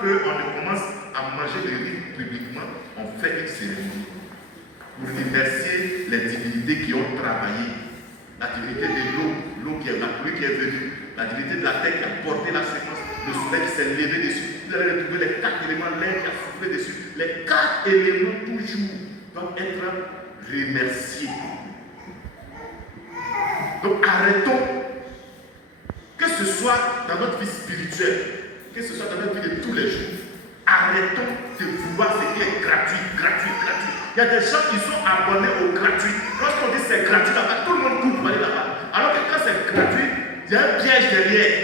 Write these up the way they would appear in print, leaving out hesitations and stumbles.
qu'on ne commence à manger le riz publiquement, on fait une cérémonie pour remercier les divinités qui ont travaillé. La divinité de l'eau, la pluie qui est venue, la divinité de la terre qui a porté la séquence, le soleil qui s'est levé dessus, vous allez retrouver les 4 éléments, l'air qui a soufflé dessus. Les 4 éléments toujours doivent être remerciés. Donc arrêtons, que ce soit dans notre vie spirituelle, que ce soit dans notre vie de tous les jours, arrêtons de vouloir ce qui est gratuit. Il y a des gens qui sont abonnés au gratuit. Lorsqu'on dit c'est gratuit là-bas, tout le monde court pour aller là-bas. Alors que quand c'est gratuit, il y a un piège derrière.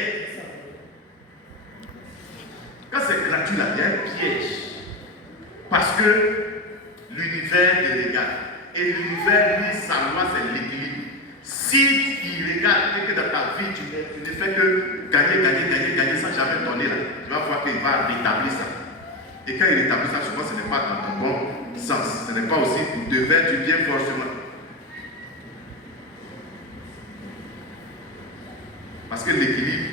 Quand c'est gratuit là, il y a un piège. Parce que l'univers te regarde. Et l'univers, lui, sa loi, c'est l'équilibre. Si il regarde et que dans ta vie, tu ne fais que gagner sans jamais donner là, tu vas voir qu'il va rétablir ça. Et quand il rétablit ça, souvent ce n'est pas dans ton bon sens. Ce n'est pas aussi pour te faire du bien forcément. Parce que l'équilibre,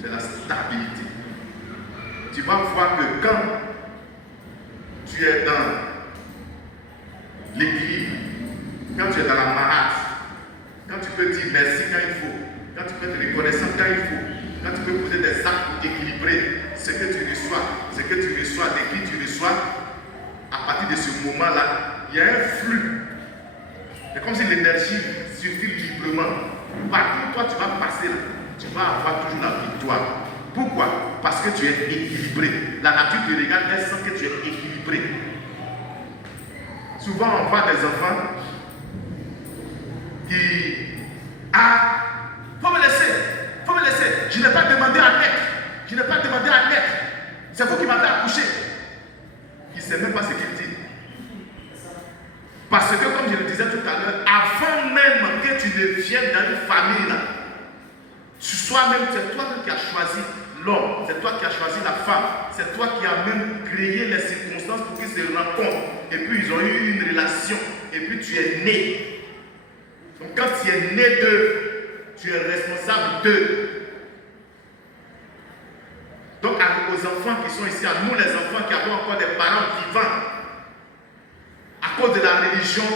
c'est la stabilité. Tu vas voir que quand tu es dans l'équilibre, quand tu es dans la marade, quand tu peux dire merci quand il faut, quand tu peux être reconnaissant quand il faut, quand tu peux poser des actes pour équilibrer ce que tu reçois, de qui tu reçois, à partir de ce moment-là, il y a un flux. C'est comme si l'énergie circule librement. Partout où toi tu vas passer là, tu vas avoir toujours la victoire. Pourquoi? Parce que tu es équilibré. La nature te regarde, elle sent que tu es équilibré. Souvent on voit des enfants qui faut me laisser, je n'ai pas demandé à naître, c'est vous qui m'avez accouché. Il ne sait même pas ce qu'il dit. Parce que comme je le disais tout à l'heure, avant même que tu ne viennes dans une famille là, c'est toi-même qui as choisi l'homme, c'est toi qui as choisi la femme, c'est toi qui as même créé les circonstances pour qu'ils se rencontrent, et puis ils ont eu une relation, et puis tu es né. Donc quand tu es né d'eux, tu es responsable d'eux. Donc aux enfants qui sont ici, à nous les enfants qui avons encore des parents vivants, à cause de la religion,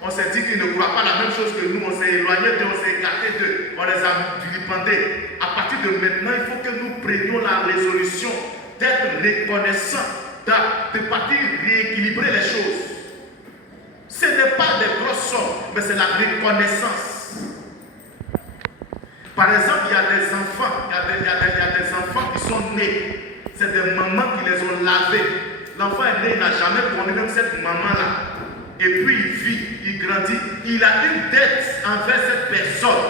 on s'est dit qu'ils ne croient pas la même chose que nous, on s'est éloigné d'eux, on s'est écarté d'eux, on les a vilipendés. À partir de maintenant, il faut que nous prenions la résolution d'être reconnaissants, de partir rééquilibrer les choses. Ce n'est pas des grosses sommes, mais c'est la reconnaissance. Par exemple, il y a des enfants qui sont nés. C'est des mamans qui les ont lavés. L'enfant est né, il n'a jamais connu même cette maman-là. Et puis il vit, il grandit. Il a une dette envers cette personne.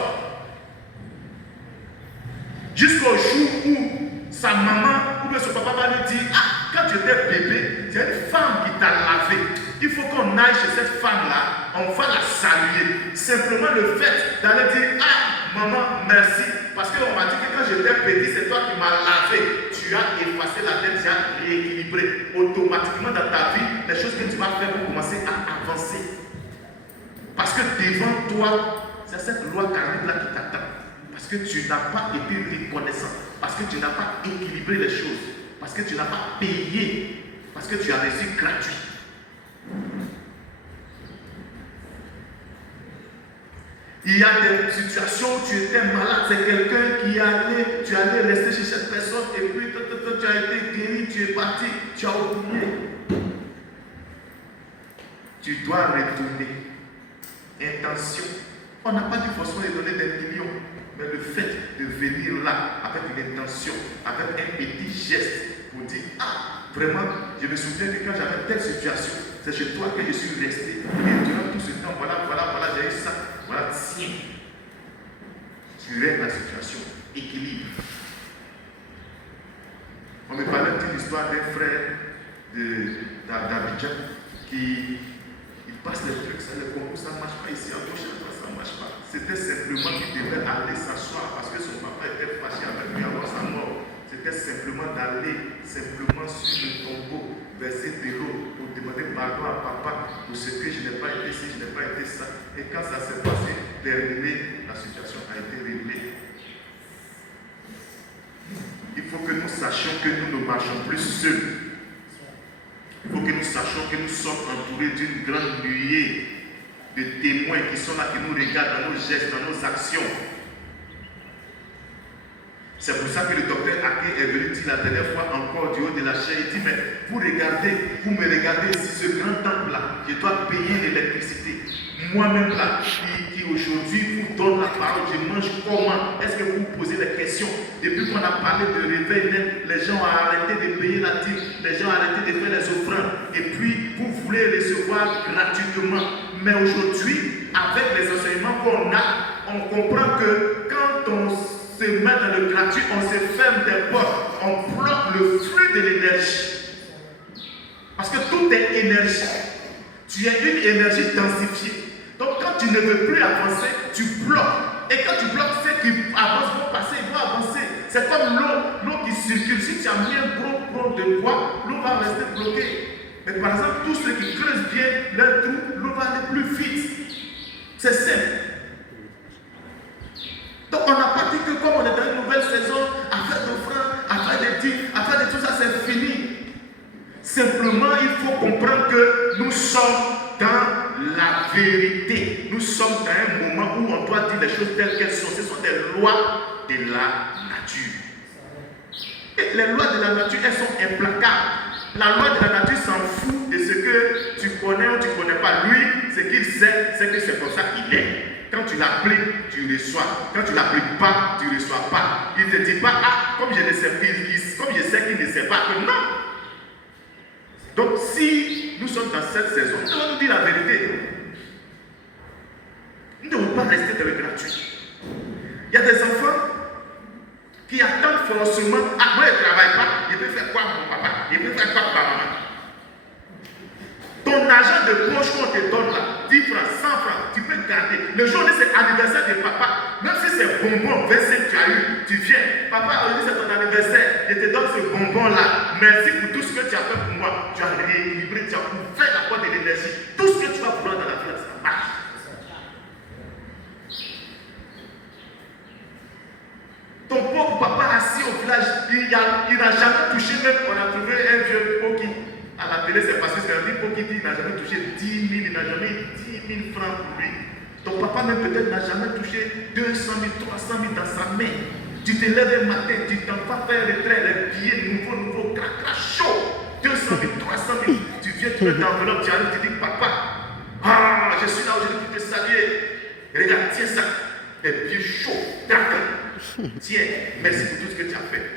Jusqu'au jour où sa maman ou bien son papa va lui dire, quand tu étais bébé, c'est une femme qui t'a lavé. Il faut qu'on aille chez cette femme-là, on va la saluer. Simplement le fait d'aller dire, maman, merci. Parce qu'on m'a dit que quand j'étais petit, c'est toi qui m'as lavé. Tu as effacé la tête, tu as rééquilibré. Automatiquement dans ta vie, les choses que tu vas faire vont commencer à avancer. Parce que devant toi, c'est cette loi karmique-là qui t'attend. Parce que tu n'as pas été reconnaissant. Parce que tu n'as pas équilibré les choses. Parce que tu n'as pas payé. Parce que tu as reçu gratuit. Il y a des situations où tu étais malade, c'est quelqu'un qui allait, tu allais rester chez cette personne et puis tu as été guéri, tu es parti, tu as oublié. Tu dois retourner. Intention. On n'a pas dit forcément de donner des millions, mais le fait de venir là avec une intention, avec un petit geste pour dire, vraiment, je me souviens que quand j'avais telle situation, c'est chez toi que je suis resté. Et durant tout ce temps, voilà, j'ai eu ça. Voilà, tiens. Tu règles la situation. Équilibre. On me parlait d'une histoire d'un frère d'Abidjan qui passe les trucs, ça, le concours, ça ne marche pas ici, à gauche, à droite, ça ne marche pas. C'était simplement qu'il devait aller s'asseoir parce que son papa était fâché avec lui avant sa mort. C'était simplement d'aller simplement sur le tombeau, verser de l'eau pour demander pardon à papa pour ce que je n'ai pas été ci, je n'ai pas été ça. Et quand ça s'est passé, terminé, la situation a été réglée. Il faut que nous sachions sachions que nous ne marchons plus seuls. Il faut que nous sachions que nous sommes entourés d'une grande nuée de témoins qui sont là, qui nous regardent dans nos gestes, dans nos actions. C'est pour ça que le docteur Ake est venu dire la dernière fois encore du haut de la chaise, il dit, mais vous me regardez ici, ce grand temple-là, je dois payer l'électricité. Moi-même là, qui aujourd'hui vous donne la parole, je mange comment? Est-ce que vous vous posez des questions? Depuis qu'on a parlé de réveil net, les gens ont arrêté de payer la dîme, les gens ont arrêté de faire les offrandes, et puis vous voulez recevoir gratuitement. Mais aujourd'hui, avec les enseignements qu'on a, on comprend que quand on se met dans le gratuit, on se ferme des portes, on bloque le flux de l'énergie. Parce que tout est énergie. Tu es une énergie densifiée. Donc quand tu ne veux plus avancer, tu bloques. Et quand tu bloques, ceux qui avancent vont passer, ils vont avancer. C'est comme l'eau qui circule. Si tu as mis un gros pot de bois, l'eau va rester bloquée. Mais par exemple, tous ceux qui creusent bien leur trou, l'eau va aller plus vite. C'est simple. Donc on n'a pas dit que comme on est dans une nouvelle saison, à faire d'offrandes, à faire des dîmes, à faire de tout ça, c'est fini. Simplement, il faut comprendre que nous sommes dans la vérité. Nous sommes dans un moment où on doit dire les choses telles qu'elles sont. Ce sont des lois de la nature. Et les lois de la nature, elles sont implacables. La loi de la nature s'en fout de ce que tu connais ou tu ne connais pas. Lui, ce qu'il sait, c'est que c'est comme ça qu'il est. Quand tu l'appliques, tu reçois. Quand tu ne l'appliques pas, tu ne reçois pas. Il ne te dit pas, ah, comme je sais qu'il ne sait pas, que non. Donc, si nous sommes dans cette saison, nous devons nous dire la vérité. Nous ne devons pas rester dans le gratuit. Il y a des enfants qui attendent forcément, ah, moi je ne travaille pas, je peux faire quoi mon papa, je peux faire quoi ma maman. Ton argent de poche qu'on te donne là, 10 francs, 100 francs, tu peux garder. Le jour où c'est l'anniversaire de papa, même si c'est bonbon, 25 que tu as eu, tu viens. Papa, aujourd'hui c'est ton anniversaire, je te donne ce bonbon là. Merci pour tout ce que tu as fait pour moi. Tu as rééquilibré, tu as ouvert la porte de l'énergie. Tout ce que tu vas vouloir dans la vie, ça marche. Ton pauvre papa assis au village, il n'a jamais touché, même on a trouvé un vieux pot qui, à la télé, c'est parce que c'est un vieux pot qui dit qu'il n'a jamais touché 10 000, il n'a jamais eu 10 000 francs pour lui. Ton papa même peut-être n'a jamais touché 200 000, 300 000 dans sa main. Tu te lèves un matin, tu t'en vas faire les traits, les billets nouveaux, crac, chaud. 200 000, 300 000, tu viens, tu mets l'enveloppe, tu arrives, tu dis, papa, ah, je suis là aujourd'hui pour te saluer. Regarde, tiens ça, des billets chauds, crac. Tiens, merci pour tout ce que tu as fait.